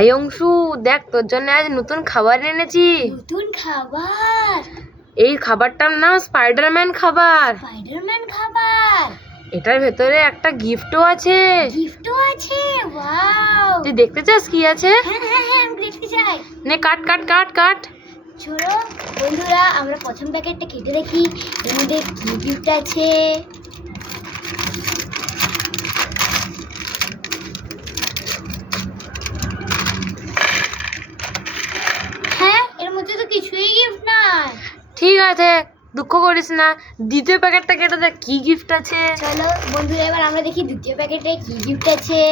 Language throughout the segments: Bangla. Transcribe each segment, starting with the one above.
এই অংশু, দেখ তোর জন্য আজ নতুন খাবার এনেছি। নতুন খাবার? এই খাবারটার নাম স্পাইডারম্যান খাবার। স্পাইডারম্যান খাবার? এটার ভেতরে একটা গিফটও আছে। গিফটও আছে? ওয়াও! তুই দেখতে চাস কি আছে? হ্যাঁ হ্যাঁ হ্যাঁ, আমি দেখতে চাই। নে কাট কাট কাট কাট। চলো বন্ধুরা, আমরা প্রথম প্যাকেটটা কেটে দেখি এর মধ্যে কি গিফট আছে। হ্যাঁ, এর মধ্যে তো কিছুই গিফট নাই। ঠিক আছে, দুঃখ করিস না, দ্বিতীয় প্যাকেটটা কেটে দেখ কি গিফট আছে। চলো বন্ধুরা, এবার আমরা দেখি দ্বিতীয় প্যাকেটে কি গিফট আছে।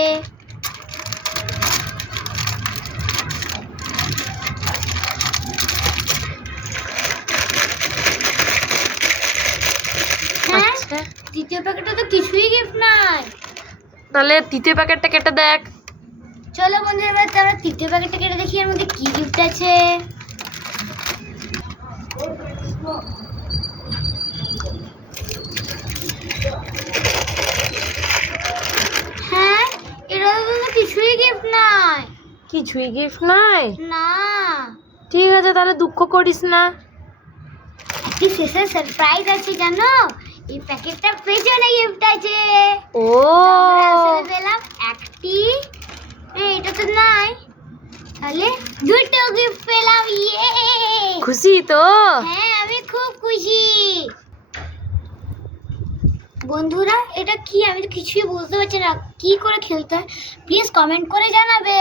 হ্যাঁ, আচ্ছা, তৃতীয় প্যাকেটে তো কিছুই গিফট নাই। তাহলে তৃতীয় প্যাকেটটা কেটে দেখ। চলো বন্ধুরা, এবার আমরা তৃতীয় প্যাকেটটা কেটে দেখি এর মধ্যে কি গিফট আছে। হ্যাঁ, এর মধ্যে তো কিছুই গিফট নাই। কিছুই গিফট নাই? না। ঠিক আছে, তাহলে দুঃখ করিস না। একটি শেষে সারপ্রাইজ আছে জানো, এই প্যাকেটটার পেছনে গিফট আছে। ও, আমরা আসলে পেলাম একটি, এটা তো নাই, তাহলে দুটো গিফট পেলাম। ইয়ে, খুশি তো? হ্যাঁ, আমি খুব খুশি। বন্ধুরা, এটা কি? আমি তো কিছুই বুঝতে পারছি না কি করে খেলতে হয়। প্লিজ কমেন্ট করে জানাবে।